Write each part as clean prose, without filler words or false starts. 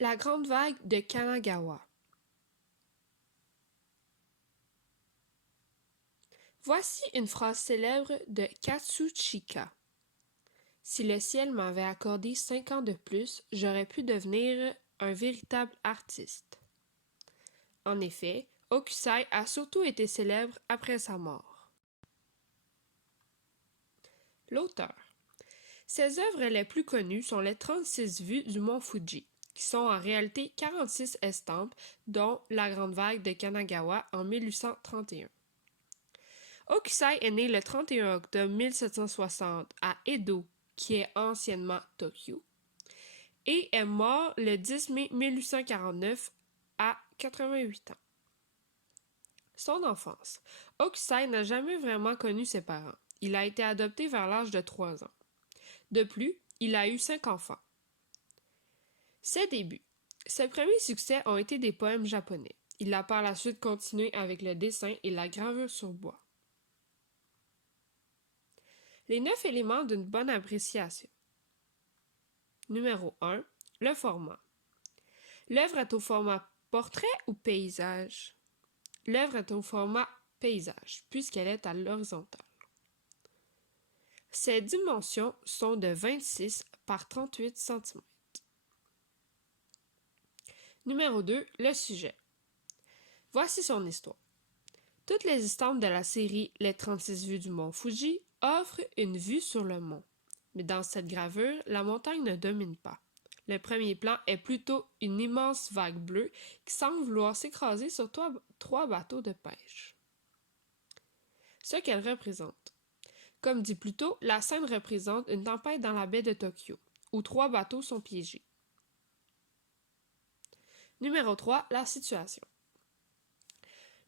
La grande vague de Kanagawa. Voici une phrase célèbre de Katsushika. Si le ciel m'avait accordé 5 ans de plus, j'aurais pu devenir un véritable artiste. En effet, Hokusai a surtout été célèbre après sa mort. L'auteur. Ses œuvres les plus connues sont les 36 vues du mont Fuji, qui sont en réalité 46 estampes, dont la grande vague de Kanagawa en 1831. Hokusai est né le 31 octobre 1760 à Edo, qui est anciennement Tokyo, et est mort le 10 mai 1849 à 88 ans. Son enfance. Hokusai n'a jamais vraiment connu ses parents. Il a été adopté vers l'âge de 3 ans. De plus, il a eu 5 enfants. Ses débuts. Ses premiers succès ont été des poèmes japonais. Il a par la suite continué avec le dessin et la gravure sur bois. Les 9 éléments d'une bonne appréciation. Numéro 1. Le format. L'œuvre est au format portrait ou paysage? L'œuvre est au format paysage, puisqu'elle est à l'horizontale. Ses dimensions sont de 26 par 38 cm. Numéro 2. Le sujet. Voici son histoire. Toutes les estampes de la série Les 36 vues du mont Fuji offrent une vue sur le mont. Mais dans cette gravure, la montagne ne domine pas. Le premier plan est plutôt une immense vague bleue qui semble vouloir s'écraser sur 3 bateaux de pêche. Ce qu'elle représente. Comme dit plus tôt, la scène représente une tempête dans la baie de Tokyo, où 3 bateaux sont piégés. Numéro 3. La situation.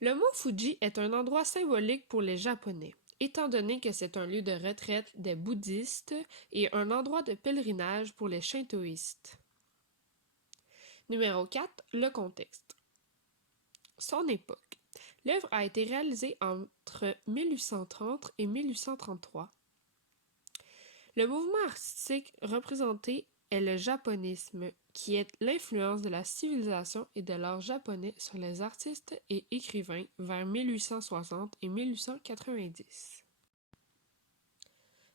Le mont Fuji est un endroit symbolique pour les Japonais, étant donné que c'est un lieu de retraite des bouddhistes et un endroit de pèlerinage pour les shintoïstes. Numéro 4. Le contexte. Son époque. L'œuvre a été réalisée entre 1830 et 1833. Le mouvement artistique représenté est le japonisme, qui est l'influence de la civilisation et de l'art japonais sur les artistes et écrivains vers 1860 et 1890.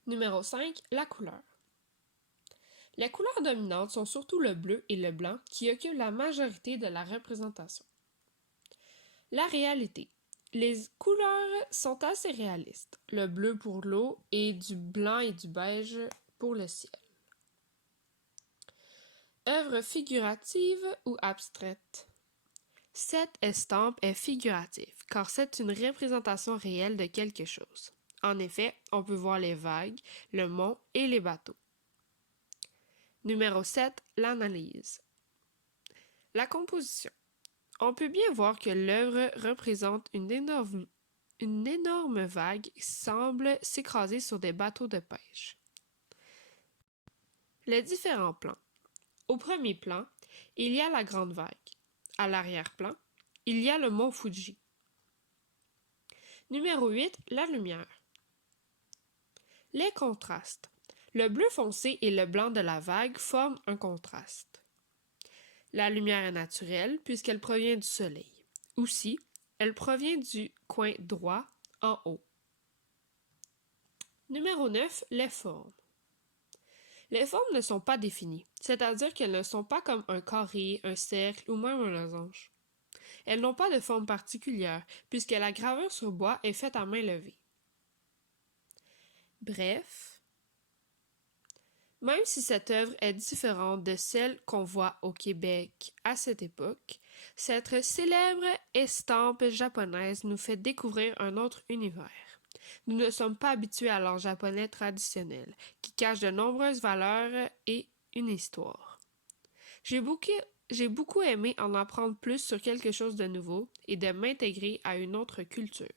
Numéro 5. La couleur. Les couleurs dominantes sont surtout le bleu et le blanc qui occupent la majorité de la représentation. La réalité. Les couleurs sont assez réalistes, le bleu pour l'eau et du blanc et du beige pour le ciel. Œuvre figurative ou abstraite. Cette estampe est figurative, car c'est une représentation réelle de quelque chose. En effet, on peut voir les vagues, le mont et les bateaux. Numéro 7. L'analyse. La composition. On peut bien voir que l'œuvre représente une énorme vague qui semble s'écraser sur des bateaux de pêche. Les différents plans. Au premier plan, il y a la grande vague. À l'arrière-plan, il y a le mont Fuji. Numéro 8. La lumière. Les contrastes. Le bleu foncé et le blanc de la vague forment un contraste. La lumière est naturelle puisqu'elle provient du soleil. Aussi, elle provient du coin droit en haut. Numéro 9. Les formes. Les formes ne sont pas définies, c'est-à-dire qu'elles ne sont pas comme un carré, un cercle ou même un losange. Elles n'ont pas de forme particulière puisque la gravure sur bois est faite à main levée. Bref, même si cette œuvre est différente de celle qu'on voit au Québec à cette époque, cette célèbre estampe japonaise nous fait découvrir un autre univers. Nous ne sommes pas habitués à l'art japonais traditionnel, qui cache de nombreuses valeurs et une histoire. J'ai beaucoup aimé en apprendre plus sur quelque chose de nouveau et de m'intégrer à une autre culture.